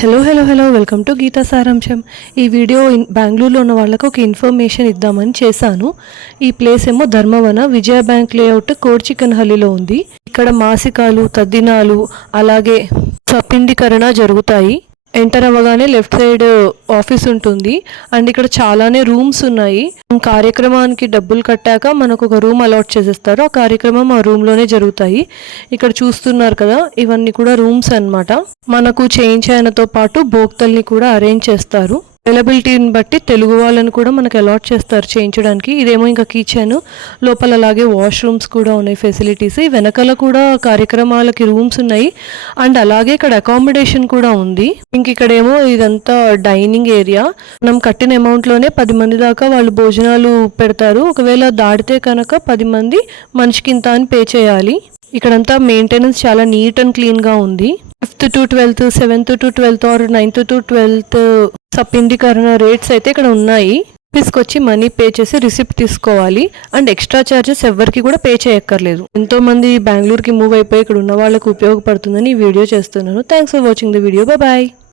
Hello welcome to Gita సారాంశం. ఈ video బెంగళూరులో ఉన్న వాళ్ళకు ఒక ఇన్ఫర్మేషన్ ఇద్దామని చేశాను. ఈ ప్లేస్ ఏమో ధర్మవన విజయ బ్యాంక్ లేఅవుట్ కోడ్చికన్హల్లిలో ఉంది. ఇక్కడ మాసికాలు, తద్దినాలు, అలాగే సపిండీకరణ జరుగుతాయి. ఎంటర్ అవ్వగానే లెఫ్ట్ సైడ్ ఆఫీస్ ఉంటుంది అండ్ ఇక్కడ చాలానే రూమ్స్ ఉన్నాయి. కార్యక్రమానికి డబ్బులు కట్టాక మనకు ఒక రూమ్ అలాట్ చేసేస్తారు. ఆ కార్యక్రమం ఆ రూమ్లోనే జరుగుతాయి. ఇక్కడ చూస్తున్నారు కదా, ఇవన్నీ కూడా రూమ్స్ అన్నమాట. మనకు చేయించాయనతో పాటు భోక్తల్ని కూడా అరేంజ్ చేస్తారు. అవైలబిలిటీని బట్టి తెలుగు వాళ్ళని కూడా మనకు అలాట్ చేస్తారు చేయించడానికి. ఇదేమో ఇంకా కిచెన్, లోపల అలాగే వాష్రూమ్స్ కూడా ఉన్నాయి, ఫెసిలిటీస్. వెనకాల కూడా కార్యక్రమాలకి రూమ్స్ ఉన్నాయి అండ్ అలాగే ఇక్కడ అకామిడేషన్ కూడా ఉంది. ఇంక ఇక్కడేమో ఇదంతా డైనింగ్ ఏరియా. మనం కట్టిన అమౌంట్లోనే 10 మంది దాకా వాళ్ళు భోజనాలు పెడతారు. ఒకవేళ దాటితే కనుక 10 మంది మనిషికింత అని పే చేయాలి. ఇక్కడంతా మెయింటెనెన్స్ చాలా నీట్ అండ్ క్లీన్గా ఉంది. 5th to 12th, 7th to 12th or 9th to 12th సపిండీకరణ రేట్స్ అయితే ఇక్కడ ఉన్నాయి. ఆఫీస్కి వచ్చి మనీ పే చేసి రిసిప్ట్ తీసుకోవాలి అండ్ ఎక్స్ట్రా ఛార్జెస్ ఎవరికి కూడా పే చేయక్కర్లేదు. ఎంతో మంది బెంగళూరుకి మూవ్ అయిపోయి ఇక్కడ ఉన్న వాళ్ళకు ఉపయోగపడుతుందని ఈ వీడియో చేస్తున్నాను. Thanks for watching the video. Bye.